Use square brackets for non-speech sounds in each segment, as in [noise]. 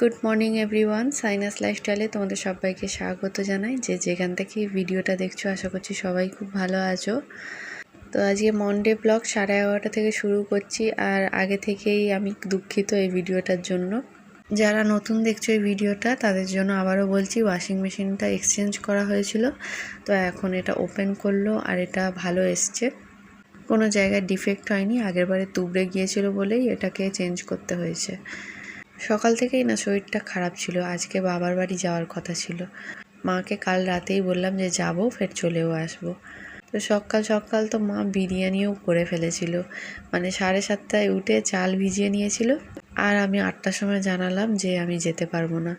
Good morning everyone sinus লাইফস্টাইলে তোমাদের সবাইকে স্বাগত জানাই। যে যেখান থেকে ভিডিওটা দেখছ, আশা করছি সবাই খুব ভালো আছো। তো আজকে মনডে ব্লগ সাড়ে এগারোটা থেকে শুরু করছি, আর আগে থেকেই আমি দুঃখিত এই ভিডিওটার জন্য। যারা নতুন দেখছ এই ভিডিওটা, তাদের জন্য আবারও বলছি ওয়াশিং মেশিনটা এক্সচেঞ্জ করা হয়েছিল। তো এখন এটা ওপেন করল, আর এটা ভালো এসছে। কোনো জায়গায় ডিফেক্ট হয়নি আগেরবারে তুবড়ে গিয়েছিল বলেই এটাকে চেঞ্জ করতে হয়েছে। সকাল থেকেই না শরীরটা খারাপ ছিল। আজকে বাবার বাড়ি যাওয়ার কথা ছিল। মাকে কাল রাতেই বললাম যে যাব, ফের চলেও আসব। তো সকাল সকাল তো মা বিরিয়ানিও করে ফেলেছিল। মানে সাড়ে সাতটায় উঠে চাল ভিজিয়ে নিয়েছিল। আর আমি আটটার সময় জানালাম যে আমি যেতে পারব না।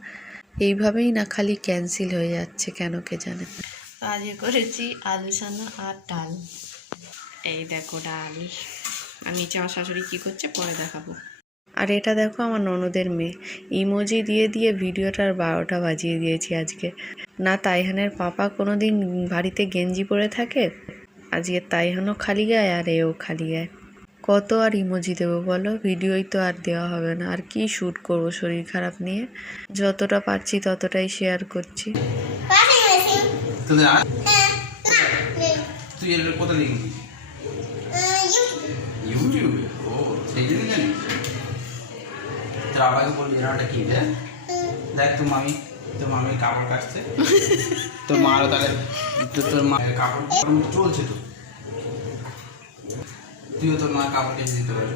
এইভাবেই না খালি ক্যান্সেল হয়ে যাচ্ছে কেন কে জানে। আজকে করেছি আলু সানা আর ডাল। এই দেখো ডাল। আর নিচে আমার শাশুড়ি কী করছে পরে দেখাবো। আর এটা দেখো আমার ননদের মেয়ে। ইমোজি দিয়ে দিয়ে ভিডিওটার বারোটা বাজিয়ে দিয়েছি আজকে। না তাইহানের পাপা কোনো দিন বাড়িতে গেঞ্জি পরে থাকে? আজকে তাইহানও খালি গায়ে আর এও খালি গায়ে। কত আর ইমোজি দেবো বলো? ভিডিওই তো আর দেওয়া হবে না। আর কি শ্যুট করব শরীর খারাপ নিয়ে? যতটা পারছি ততটাই শেয়ার করছি। হ্যাঁ তুই এর কোথায় দেখবি? ইউটিউব ইউটিউবে ও সেই জন্য তোর আবাকে বলবি এরাটা কি দেখ দেখ তোর মামি তোর মামি কাপড় কাচছে তোর মারও তাহলে তো- তোর মা কাপড় চলছে তো। তুইও তোর মা কাপড় কেচে দিতে পারবি।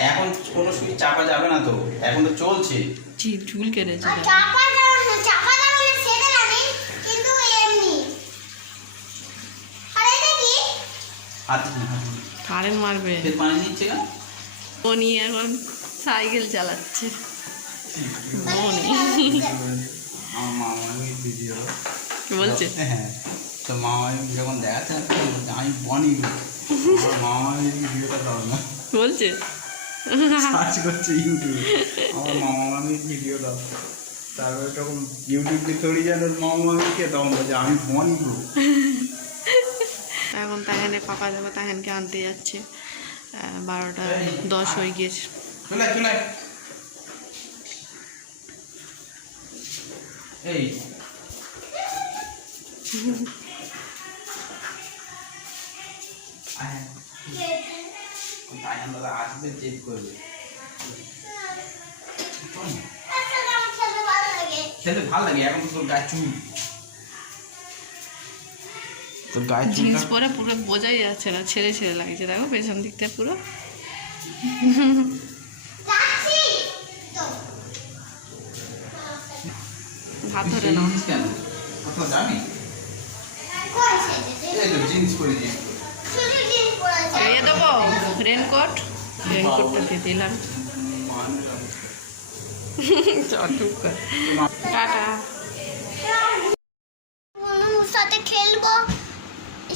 এখন কোনো সুইচ চাপা যাবে না তো। এখন তো চলছে। চুল কেটেছে। আর চাপা যাবে না চাপা যাবে না সেটা জানি কিন্তু এমনি। আর এটা কি? হাত না, না। কারেন্ট মারবে। পানি দিচ্ছে কেন? উনি এখন সাইকেল চালাচ্ছে। বলছে। হ্যাঁ তো মামামি যখন বলছে, আমি বনি। আমার ভিডিওটা দাও না। বলছে। সার্চ করছে ইউটিউবে আমার মামামি ভিডিও দাও। তারপরে তখন ইউটিউব দিয়ে তৈরি যেন মামামিকে তখন বলছে আমি বনি এখন তাহানে পাপা দেখো তাহানকে আনতে যাচ্ছে। বারোটা দশ হয়ে গিয়েছে। এই। আসবে চেক করবে খেলতে ভালো লাগে ভালো লাগে এখন তো তোর গায়ে চুল গায়ে জিন্স পরে পুরো বোঝাই যাচ্ছে না ছেড়ে ছেড়ে লাগছে। দেখো পেছন দিকটা পুরো। ভাত ধরে নাও। কেন? তো জিন্স দিয়ে দেবো? রেনকোট? রেনকোটটা দিয়ে দিলাম। [laughs] টাটা বন্ধুর সাথে খেলব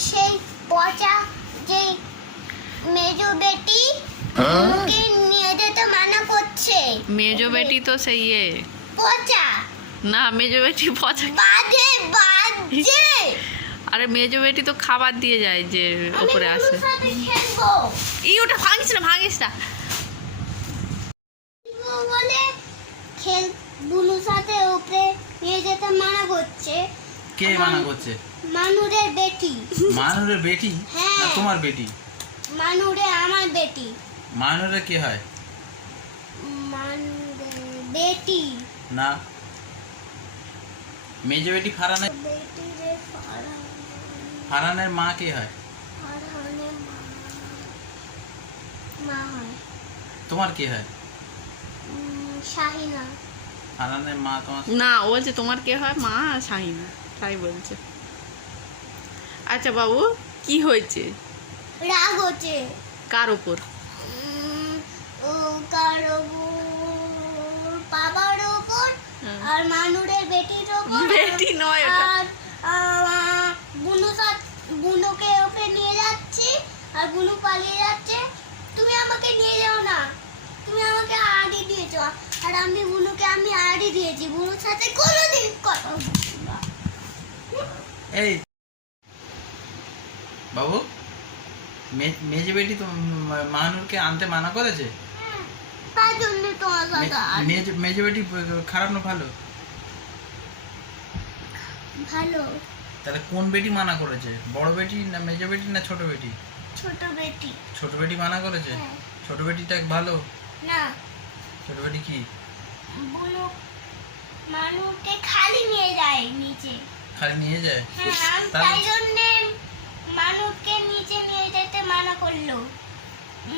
সেই পচা যেই মেজো বেটি? ওকে নিয়ে যেতে মানা করছে। মেজো বেটি তো সেই ইয়ে পচা? না মেজো বেটি পচা। বাজে বাজে। আরে মেজো বেটি তো খাবার দিয়ে যায় যে উপরে আসে। এই ওটা ভাঙিস না ভাঙিস না। বলে খেল বুনুর সাথে উপরে নিয়ে যেতে মানা করছে। কে মানা করছে? মানুরের বেটি। মানুরের বেটি? হ্যাঁ। না তোমার বেটি? মানুরে আমার বেটি। মানুরের কে হয়? মানুরের বেটি। না। মেজো বেটি ফারানের বেটি রে ফারা ফারানের মা কে হয়? ফারানে মা। মা হয়। তোমার কি হয়? উম, শাহিনা। ফারানের মা তোমার না ও বলছে তোমার কে হয়? মা শাহিনা। তাই বলছে। আচ্ছা বাবু কি হয়েছে? রাগ হচ্ছে। কার উম, ও কার ওপর, বাবার ওপর হুম। আর মানুরের বেটির ওপর বেটি নয় আর বুনু সাথ- বুনুকে ওকে নিয়ে যাচ্ছি আর বুনু পালিয়ে যাচ্ছে। তুমি আমাকে নিয়ে যাও না। তুমি আমাকে আড়ি দিয়েছ আর আমি বুনুকে আমি আড়ি দিয়েছি। বুনুর সাথে কোনোদিন কথা এই। বাবু? মেজো বেটি তো উম, মানুরকে আনতে মানা করেছে? তার জন্য মেজো বেটি খারাপ না ভালো? ভালো। তাহলে কোন বেটি মানা করেছে? বড় বেটি না মেজো বেটি না ছোট বেটি? ছোট বেটি। ছোট বেটি মানা করেছে? হ্যাঁ। ছোট বেটিটা ভালো। না। ছোট বেটি কি? বুনু মানুষকে খালি নিয়ে যায় নিচে। খালি নিয়ে যায়? হ্যাঁ তাই জন্যে মানুষকে নিচে নিয়ে যেতে মানা করল।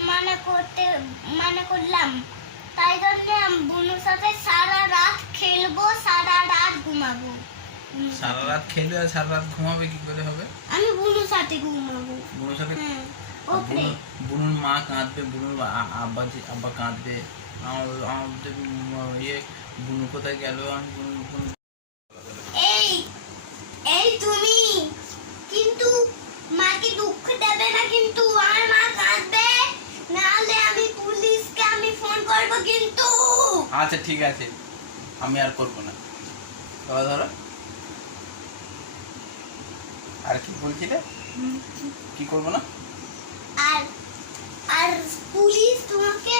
মানা করতে মানা করলাম। তাই জন্যে আমি বুনুর সাথে সারা রাত খেলব সারা রাত ঘুমাবো। সারা রাত খেলে আর সারা রাত ঘুমাবে কি করে হবে? আমি বুনুর সাথে ঘুমাবো। বুনুর সাথে ওপরে। বুনুর- বুনুর মা কাঁদবে বুনুর আব্বা আব্বা কাঁদবে। আমার আমাদের ইয়ে বুনু কোথায় গেল? আমি বুনু বুনু এই এই তুমি কিন্তু মাকে দুঃখ দেবে না কিন্তু আমার মা কাঁদবে নাহলে আমি পুলিশকে আমি ফোন করব কিন্তু আচ্ছা ঠিক আছে। আমি আর করব না। বাবা ধরো। আর কি বলছিলে? কি করব না? আর আর পুলিশ তোমাকে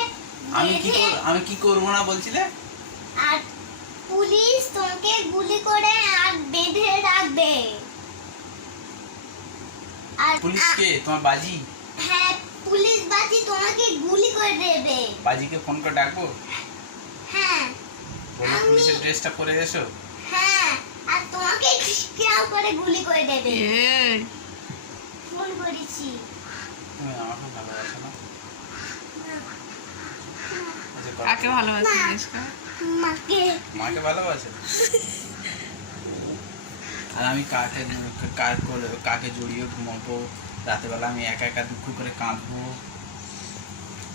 আমি কি আমি কি করব না বলছিলে? আর পুলিশ তোমাকে গুলি করে আর বেঁধে রাখবে। আর পুলিশকে তোমার বাজি? হ্যাঁ পুলিশ বাজি তোমাকে গুলি করে দেবে। বাজিকে ফোন করে ডাকবো? আমি- পুলিশের ড্রেসটা পরে এসো। হ্যাঁ আর তোমাকে কেউ করে গুলি করে দেবে। এই, ফোন করেছি। তুমি আমাকে ভালোবাসো না? আচ্ছা, কাকে ভালোবাসি মাকে। মাকে ভালোবাসে? আর আমি কাকে কার কোলে কাকে জড়িয়ে ঘুমাবো? রাতেবেলা আমি একা একা দুঃখ করে কাঁদবো?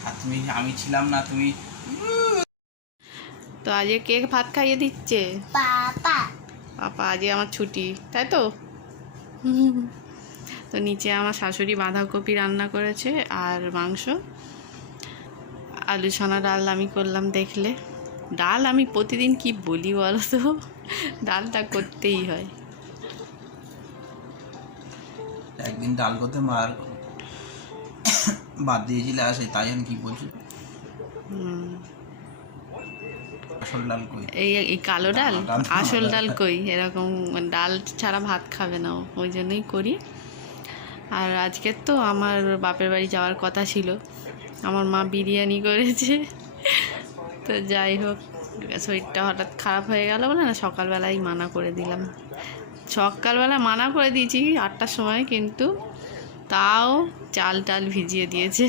আর তুমি আমি ছিলাম না তুমি তো আজকে কে ভাত খাইয়ে দিচ্ছে? পাপা। পাপা আজকে আমার ছুটি তাই তো? তো নিচে আমার শাশুড়ি বাঁধাকপি রান্না করেছে আর মাংস। আলু সোনা ডাল আমি করলাম দেখলে। ডাল আমি প্রতিদিন কি বলি বলো তো? ডালটা করতেই হয়। একদিন ডাল করতে মার বাদ দিয়েছিলে আসে তাই আমি কি বলছি? হুম। আসল ডাল কই? এই এই কালো ডাল? আসল ডাল কই? এরকম ডাল ছাড়া ভাত খাবে না ওই জন্যই করি। আর আজকে তো আমার বাপের বাড়ি যাওয়ার কথা ছিল। আমার মা বিরিয়ানি করেছে। তো যাই হোক শরীরটা হঠাৎ খারাপ হয়ে গেল বলে না সকালবেলাই মানা করে দিলাম। সকালবেলা মানা করে দিয়েছি আটটার সময় কিন্তু তাও চাল টাল ভিজিয়ে দিয়েছে।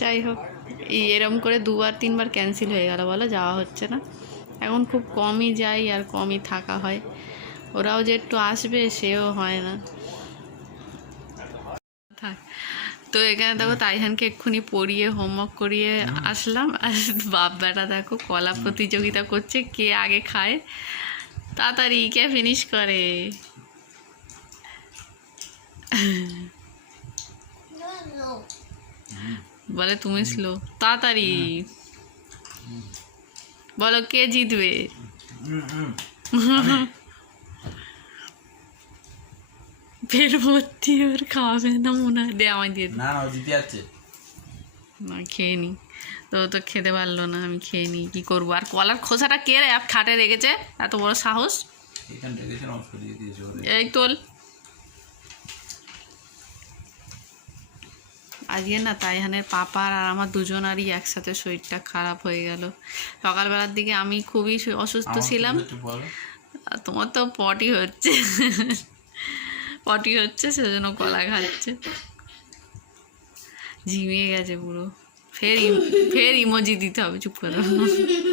যাই হোক। এরম করে দুবার, তিনবার ক্যান্সেল হয়ে গেল, বলো যাওয়া হচ্ছে না। এখন খুব কমই যাই আর কমই থাকা হয়। ওরাও যে একটু আসবে, সেও হয় না। থাক। তো এখানে দেখো তাইহানকে এক্ষুনি পড়িয়ে হোমওয়ার্ক করিয়ে আসলাম। আর বাপ বেটা দেখো কলা প্রতিযোগিতা করছে, কে আগে খায়? তাড়াতাড়ি, কে ফিনিশ করে? বলে তুমি স্লো তাড়াতাড়ি। বলো কে জিতবে? পেট ভর্তি ওর খাওয়াবে না মনে হয়। দে আমায় দিয়ে না না ও দিতে যাচ্ছে। না খেয়ে নি। তো তো খেতে পারল না আমি খেয়ে নিই কী করব? আর কলার খোসাটা কে রে খাটে রেখেছে? এত বড় সাহস? এই তোল। আজকে না তাইহানের পাপার আর আমার দুজনারই একসাথে শরীরটা খারাপ হয়ে গেল। সকালবেলার দিকে আমি খুবই অসুস্থ ছিলাম। আর তোমার তো পটি হচ্ছে। পটি হচ্ছে সেজন্য কলা খাচ্ছে। ঝিমিয়ে গেছে পুরো। ফের ফের ইমোজি দিতে হবে চুপ করে।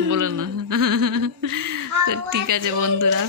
বলো না। তো ঠিক আছে বন্ধুরা।